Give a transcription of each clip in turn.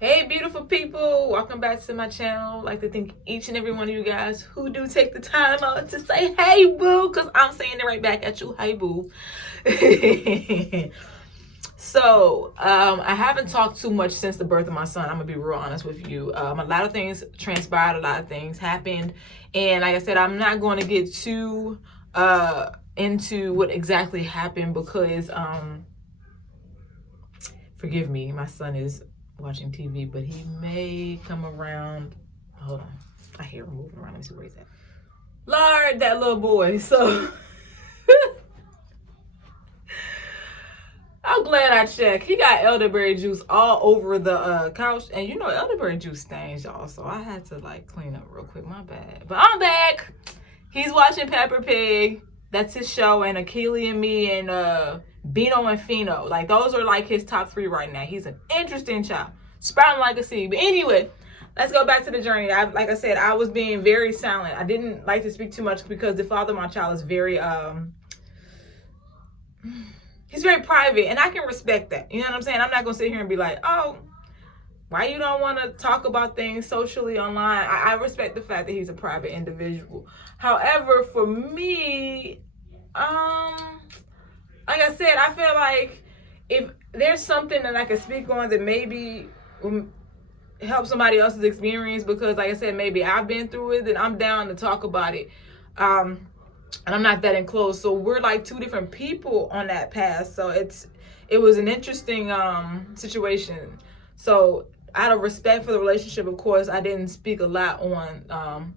Hey beautiful people, welcome back to my channel. I'd like to thank each and every one of you guys who do take the time out to say hey boo, because I'm saying it right back at you, hey boo. I haven't talked too much since the birth of my son. I'm gonna be real honest with you. A lot of things transpired, a lot of things happened, and like I said, I'm not going to get too into what exactly happened because forgive me, my son is watching TV, but he may come around. Hold on, I hear him moving around. Let me see where he's at. Lord, that little boy. So I'm glad I checked. He got elderberry juice all over the couch, and you know elderberry juice stains, y'all. So I had to like clean up real quick. My bad. But I'm back. He's watching Peppa Pig. That's his show, and Akili and me, and Bino and Fino. Like those are like his top 3 right now. He's an interesting child, sprouting like a seed. But anyway, let's go back to the journey. Like I said, I was being very silent. I didn't like to speak too much because the father of my child is very he's very private, and I can respect that. You know what I'm saying? I'm not gonna sit here and be like, oh, why you don't want to talk about things socially online. I respect the fact that he's a private individual. However, for me, like I said, I feel like if there's something that I can speak on that maybe will help somebody else's experience, because like I said, maybe I've been through it, then I'm down to talk about it. And I'm not that enclosed, so we're like 2 different people on that path. So it was an interesting situation. So out of respect for the relationship, of course, I didn't speak a lot on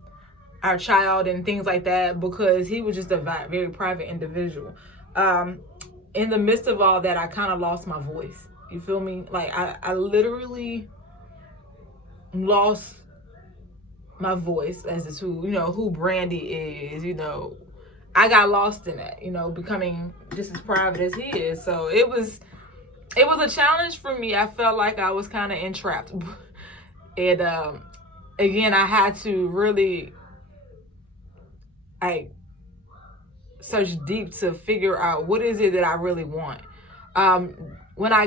our child and things like that, because he was just a very private individual. In the midst of all that, I kind of lost my voice. You feel me? Like I literally lost my voice as to who Brandy is. I got lost in that, becoming just as private as he is. So it was a challenge for me. I felt like I was kind of entrapped. And again, I had to really search deep to figure out what is it that I really want. When I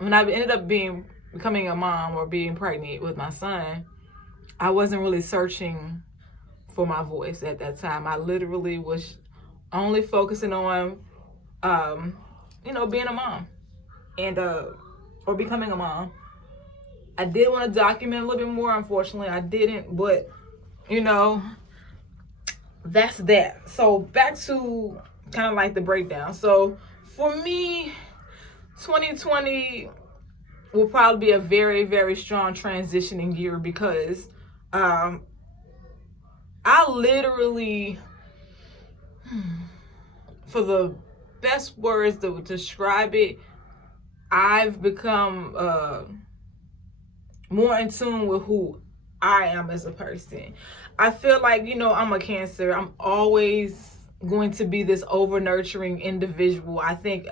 ended up becoming a mom or being pregnant with my son, I wasn't really searching for my voice at that time. I literally was only focusing on being a mom and or becoming a mom. I did want to document a little bit more. Unfortunately, I didn't, but that's that. So back to kind of like the breakdown. So for me, 2020 will probably be a very, very strong transitioning year, because I literally, for the best words that would describe it, I've become more in tune with who I am as a person. I feel like, I'm a Cancer. I'm always going to be this over nurturing individual. I think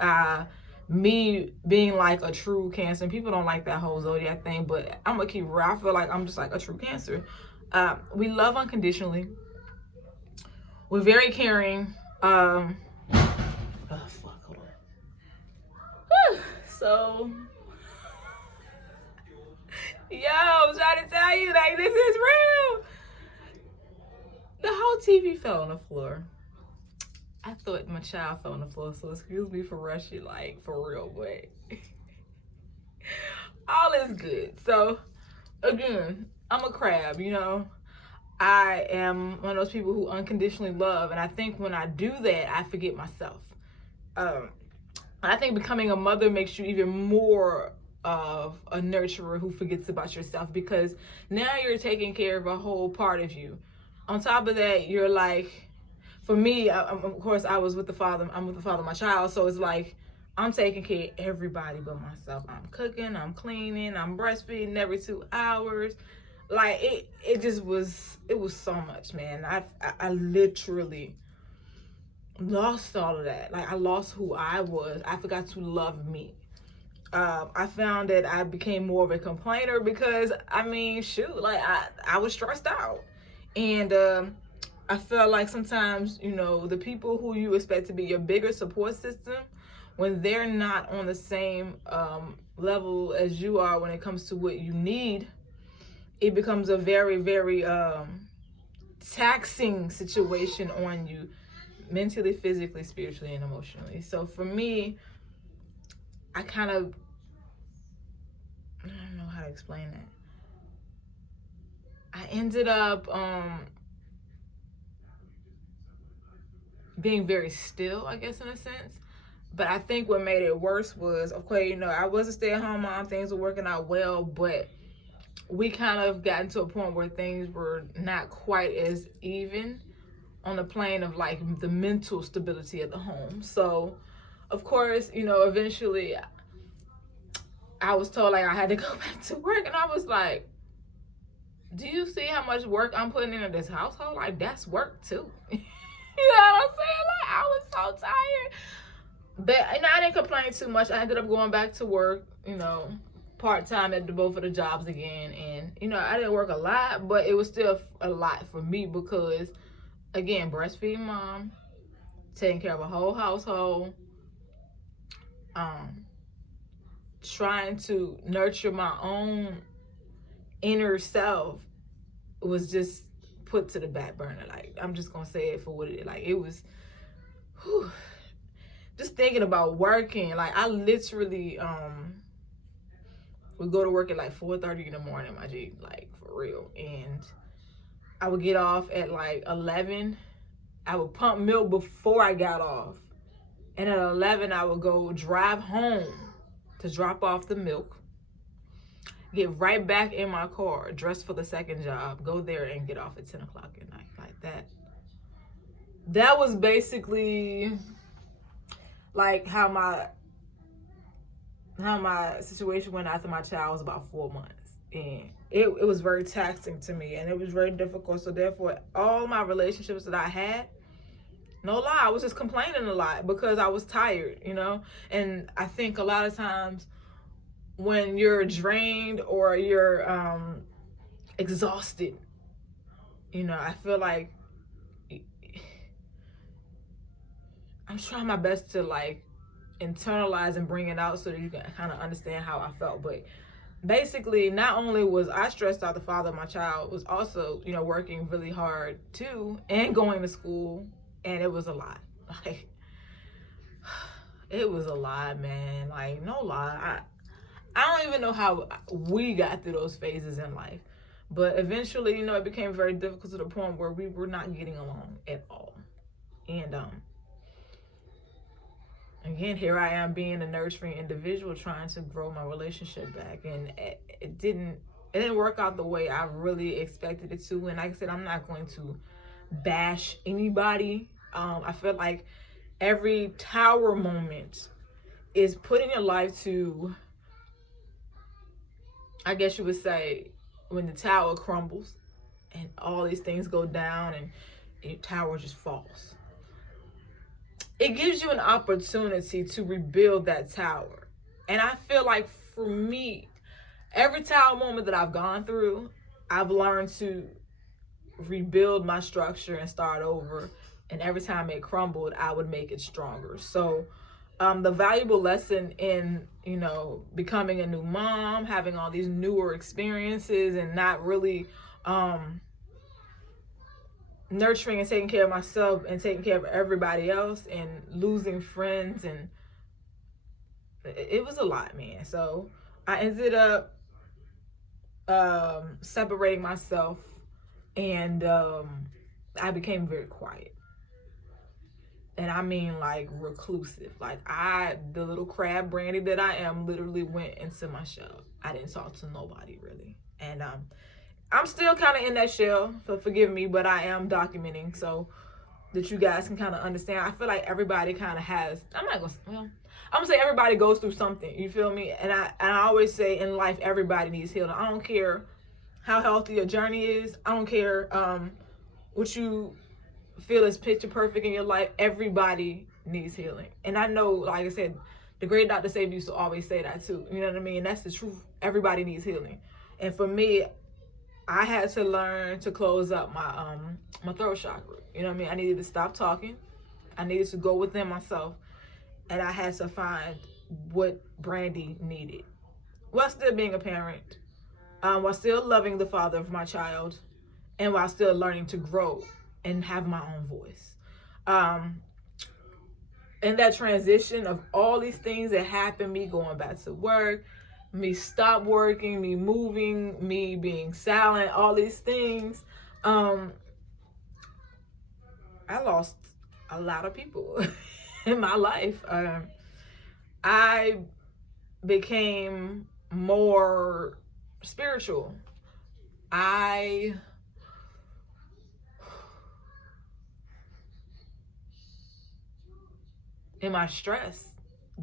me being like a true Cancer, and people don't like that whole zodiac thing, but I'm gonna keep real. I feel like I'm just like a true Cancer. We love unconditionally. We're very caring. Oh fuck, hold on. So I'm trying to tell you, like, this is real. The whole TV fell on the floor. I thought my child fell on the floor, so excuse me for rushing, like, for real, but all is good. So, again, I'm a crab, I am one of those people who unconditionally love, and I think when I do that, I forget myself. I think becoming a mother makes you even more of a nurturer who forgets about yourself, because now you're taking care of a whole part of you. On top of that, you're like, for me, of course, I was with the father. I'm with the father of my child, so it's like I'm taking care of everybody but myself. I'm cooking, I'm cleaning, I'm breastfeeding every 2 hours. Like it was so much, man. I literally lost all of that. Like I lost who I was. I forgot to love me. I found that I became more of a complainer because I was stressed out, and I felt like sometimes the people who you expect to be your bigger support system when they're not on the same level as you are when it comes to what you need, it becomes a very, very taxing situation on you, mentally, physically, spiritually, and emotionally. So for me, I don't know how to explain that. I ended up being very still, I guess, in a sense. But I think what made it worse was, okay, I was a stay-at-home mom. Things were working out well, but we kind of gotten to a point where things were not quite as even on the plane of like the mental stability of the home. So, of course, eventually I was told like I had to go back to work, and I was like, do you see how much work I'm putting into this household? Like, that's work too. You know what I'm saying? Like, I was so tired. But I didn't complain too much. I ended up going back to work, part-time at both of the jobs again. And, I didn't work a lot, but it was still a lot for me because, again, breastfeeding mom, taking care of a whole household, trying to nurture my own inner self was just put to the back burner. Like, I'm just gonna say it for what it is. Like, it was just thinking about working. Like, I literally would go to work at like 4:30 in the morning, my G, like, for real. And I would get off at like 11. I would pump milk before I got off, and at 11 I would go drive home to drop off the milk, get right back in my car, dress for the second job, go there and get off at 10 o'clock at night. Like that. That was basically like how my situation went after my child was about 4 months. And it was very taxing to me, and it was very difficult. So therefore, all my relationships that I had, no lie, I was just complaining a lot because I was tired, And I think a lot of times when you're drained or you're exhausted, I feel like I'm trying my best to like internalize and bring it out so that you can kind of understand how I felt. But basically, not only was I stressed out, the father of my child was also, working really hard too and going to school, and it was a lot. Like, it was a lot, man. Like, no lie. I don't even know how we got through those phases in life. But eventually, it became very difficult to the point where we were not getting along at all. And again, here I am being a nurturing individual trying to grow my relationship back. And it didn't work out the way I really expected it to. And like I said, I'm not going to bash anybody. I feel like every tower moment is putting your life to, I guess you would say, when the tower crumbles and all these things go down and your tower just falls. It gives you an opportunity to rebuild that tower. And I feel like for me, every tower moment that I've gone through, I've learned to rebuild my structure and start over. And every time it crumbled, I would make it stronger. So the valuable lesson in, becoming a new mom, having all these newer experiences and not really nurturing and taking care of myself and taking care of everybody else and losing friends, and it was a lot, man. So I ended up separating myself, and I became very quiet. And I mean, like, reclusive. Like, the little crab Brandy that I am, literally went into my shell. I didn't talk to nobody, really. And I'm still kind of in that shell, so forgive me, but I am documenting so that you guys can kind of understand. I feel like everybody kind of has, I'm gonna say everybody goes through something, you feel me? And I always say in life, everybody needs healing. I don't care how healthy your journey is. I don't care what you feel is picture perfect in your life. Everybody needs healing. And I know, like I said, the great Dr. Sabi used to always say that too. You know what I mean? And that's the truth. Everybody needs healing. And for me, I had to learn to close up my throat chakra. You know what I mean? I needed to stop talking. I needed to go within myself and I had to find what Brandy needed while still being a parent, while still loving the father of my child, and while still learning to grow and have my own voice. And that transition of all these things that happened, me going back to work, me stop working, me moving, me being silent, all these things, I lost a lot of people in my life. I became more spiritual. In my stress,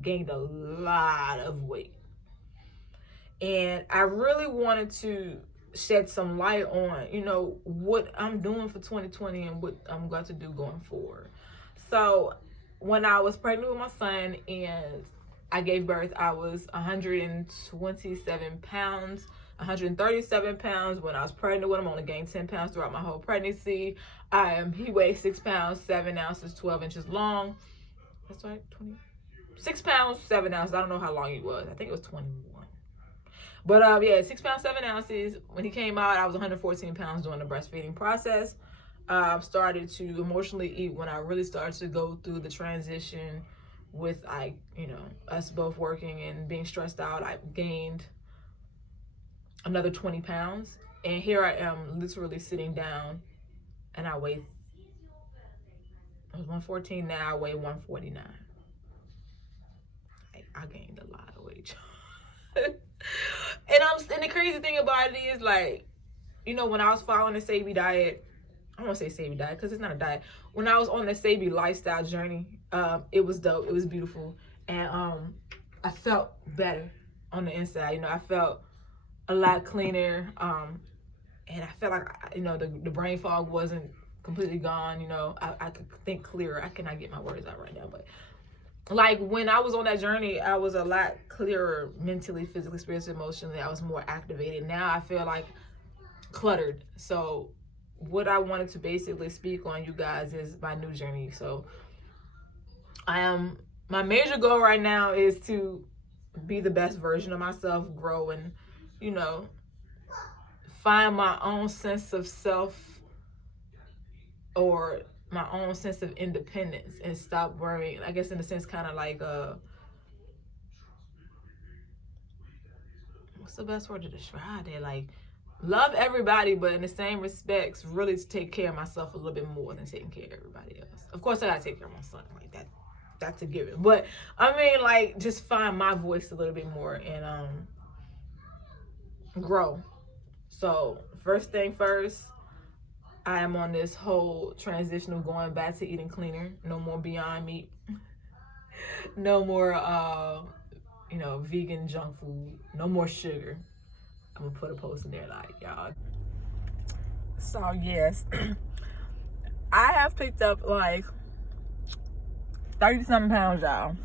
gained a lot of weight. And I really wanted to shed some light on, what I'm doing for 2020 and what I'm going to do going forward. So when I was pregnant with my son and I gave birth, I was 127 pounds, 137 pounds when I was pregnant with him. I only gained 10 pounds throughout my whole pregnancy. He weighed 6 pounds, 7 ounces, 12 inches long. That's right, 6 pounds, 7 ounces. I don't know how long he was. I think it was 21. But 6 pounds, 7 ounces. When he came out, I was 114 pounds during the breastfeeding process. Started to emotionally eat when I really started to go through the transition with us both working and being stressed out. I gained another 20 pounds. And here I am literally sitting down and I weigh, I was 114, now I weigh 149. I gained a lot of weight. And the crazy thing about it is, when I was following the Sabi diet, I don't want to say Sabi diet because it's not a diet. When I was on the Sabi lifestyle journey, it was dope. It was beautiful. And I felt better on the inside. I felt a lot cleaner. And I felt like, the brain fog wasn't completely gone. I could think clearer. I cannot get my words out right now, but when I was on that journey, I was a lot clearer mentally, physically, spiritually, emotionally. I was more activated. Now I feel like cluttered. So what I wanted to basically speak on, you guys, is my new journey. So my major goal right now is to be the best version of myself, grow and, find my own sense of self, or my own sense of independence, and stop worrying. I guess in a sense, kind of like what's the best word to describe it? Love everybody, but in the same respects, really to take care of myself a little bit more than taking care of everybody else. Of course, I gotta take care of my son, like that. That's a given. But I mean, just find my voice a little bit more and grow. So first thing first, I am on this whole transition of going back to eating cleaner. No more Beyond Meat. No more, vegan junk food. No more sugar. I'm going to put a post in there y'all. So, yes. I have picked up 30-something pounds, y'all.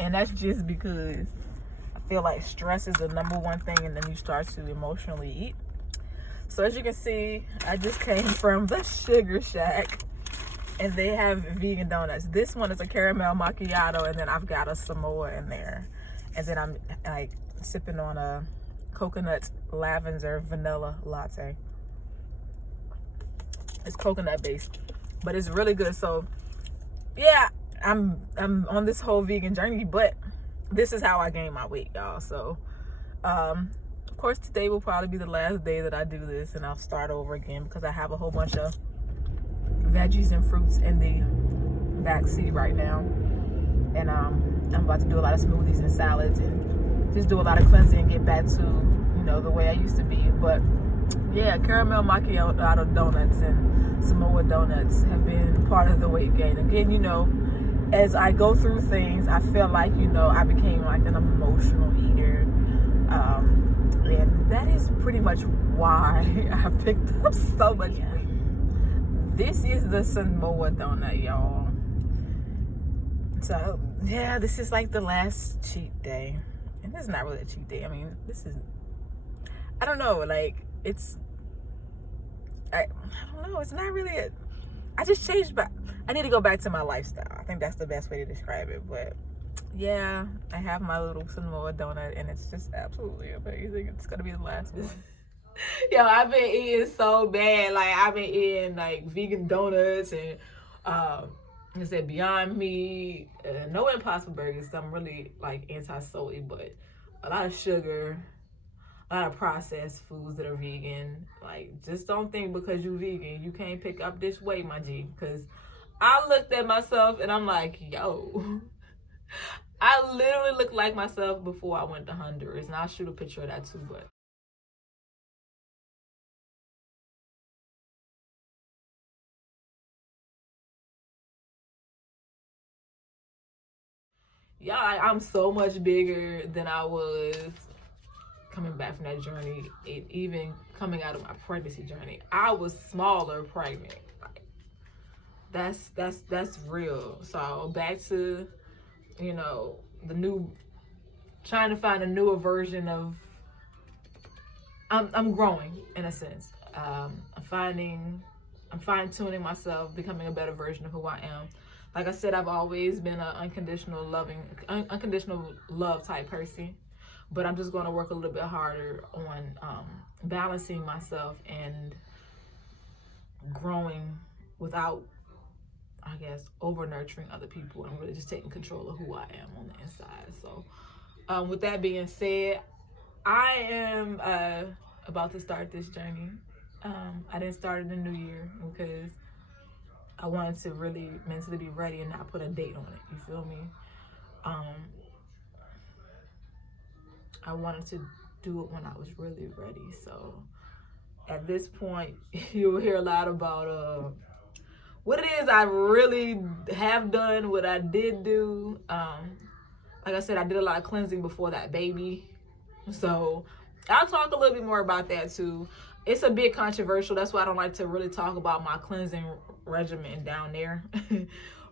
And that's just because I feel like stress is the number one thing, and then you start to emotionally eat. So as you can see, I just came from the Sugar Shack, and they have vegan donuts. This one is a caramel macchiato, and then I've got a Samoa in there. And then I'm sipping on a coconut lavender vanilla latte. It's coconut based, but it's really good. So yeah, I'm on this whole vegan journey, but this is how I gain my weight, y'all. So of course, today will probably be the last day that I do this, and I'll start over again because I have a whole bunch of veggies and fruits in the back seat right now. And I'm about to do a lot of smoothies and salads and just do a lot of cleansing and get back to, the way I used to be. But yeah, caramel macchiato donuts and Samoa donuts have been part of the weight gain. Again, as I go through things, I feel like, I became like an emotional eater. And that is pretty much why I picked up so much weight. This is the Samoa donut, y'all. So, yeah, this is like the last cheat day. And this is not really a cheat day. I mean, this is, I don't know, I don't know. It's not really I just changed back. I need to go back to my lifestyle. I think that's the best way to describe it. But yeah, I have my little Samoa donut, and it's just absolutely amazing. It's gonna be the last one. Yo, I've been eating so bad. Like, I've been eating like vegan donuts and like I said, Beyond Meat, no Impossible Burgers. I'm really like anti-soy, but a lot of sugar, a lot of processed foods that are vegan. Like, just don't think because you vegan you can't pick up this weight, my G. Because I looked at myself and I'm like, yo, I literally looked like myself before I went to Honduras, and I'll shoot a picture of that too. But yeah, I'm so much bigger than I was coming back from that journey. Even coming out of my pregnancy journey, I was smaller pregnant. Like, that's real. So back to, you know, the new, trying to find a newer version of. I'm growing in a sense. I'm fine tuning myself, becoming a better version of who I am. Like I said, I've always been an unconditional love type person, but I'm just going to work a little bit harder on balancing myself and growing without, I guess, over nurturing other people, and really just taking control of who I am on the inside. So with that being said, I am about to start this journey. I didn't start in the new year because I wanted to really mentally be ready and not put a date on it. You feel me? I wanted to do it when I was really ready. So at this point, you'll hear a lot about what it is I really have done, what I did do. Like I said, I did a lot of cleansing before that baby. So I'll talk a little bit more about that too. It's a bit controversial. That's why I don't like to really talk about my cleansing regimen down there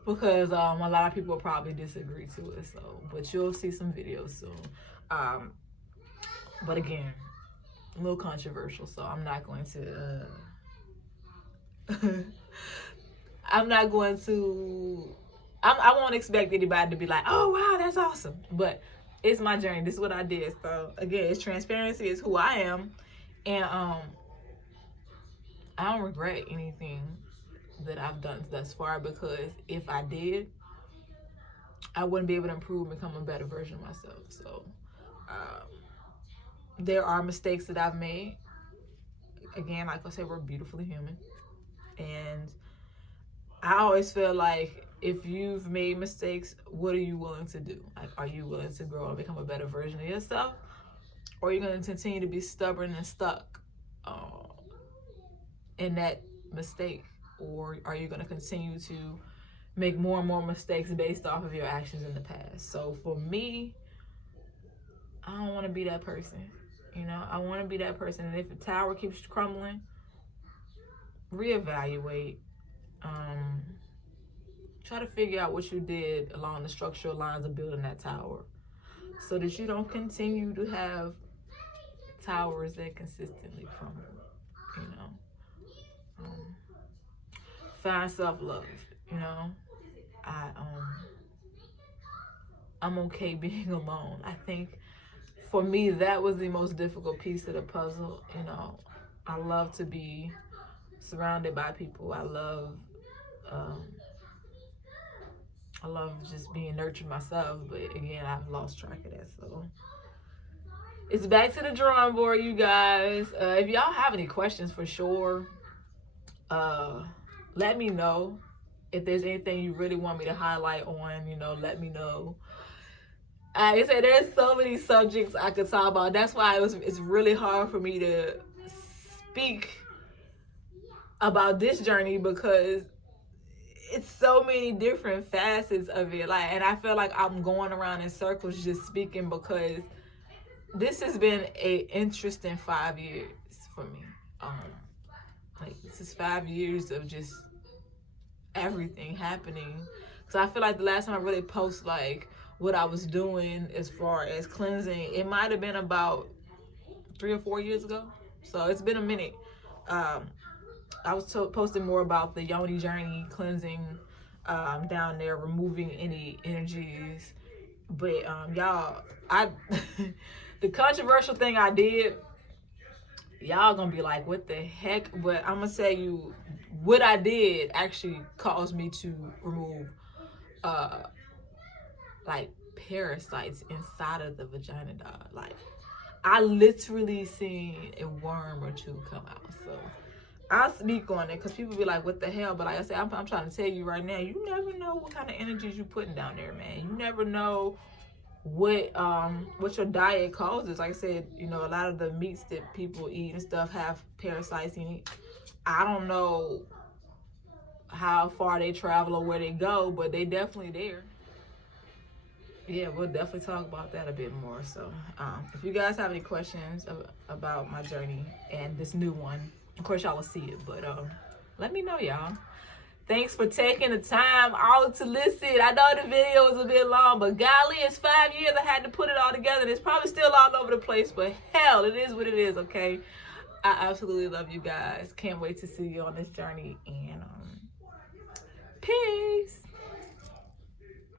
because a lot of people will probably disagree to it. So, but you'll see some videos soon. But again, a little controversial. So I'm not going to. I won't expect anybody to be like, oh wow, that's awesome. But it's my journey. This is what I did. So again, it's transparency. It's who I am, and I don't regret anything that I've done thus far, because if I did, I wouldn't be able to improve and become a better version of myself. So there are mistakes that I've made. Again, like I said, we're beautifully human, and I always feel like if you've made mistakes, what are you willing to do? Like, are you willing to grow and become a better version of yourself? Or are you going to continue to be stubborn and stuck in that mistake? Or are you going to continue to make more and more mistakes based off of your actions in the past? So for me, I don't want to be that person. You know, I want to be that person. And if the tower keeps crumbling, reevaluate. Try to figure out what you did along the structural lines of building that tower, so that you don't continue to have towers that consistently crumble. You know, find self-love. You know, I'm okay being alone. I think for me that was the most difficult piece of the puzzle. You know, I love to be surrounded by people. I love just being nurtured myself, but again, I've lost track of that. So it's back to the drawing board, you guys. If y'all have any questions, for sure, let me know. If there's anything you really want me to highlight on, you know, let me know. Like I said, there's so many subjects I could talk about. That's why it's really hard for me to speak about this journey, because it's so many different facets of it. Like, and I feel like I'm going around in circles just speaking, because this has been a interesting 5 years for me. Like, this is 5 years of just everything happening. So I feel like the last time I really post like what I was doing as far as cleansing, it might have been about 3 or 4 years ago. So it's been a minute. I was posting more about the Yoni journey, cleansing, down there removing any energies. But y'all, the controversial thing I did, y'all gonna be like, what the heck? But I'm gonna tell you what I did actually caused me to remove like parasites inside of the vagina, dog. Like, I literally seen a worm or two come out. So I'll speak on it because people be like, what the hell? But like I said, I'm trying to tell you right now, you never know what kind of energies you putting down there, man. You never know what your diet causes. Like I said, you know, a lot of the meats that people eat and stuff have parasites in it. I don't know how far they travel or where they go, but they definitely there. Yeah, we'll definitely talk about that a bit more. So if you guys have any questions about my journey and this new one, of course y'all will see it, but let me know, y'all. Thanks for taking the time out to listen. I know the video was a bit long, but golly, it's 5 years I had to put it all together. And it's probably still all over the place, but hell, it is what it is, okay? I absolutely love you guys. Can't wait to see you on this journey, and peace.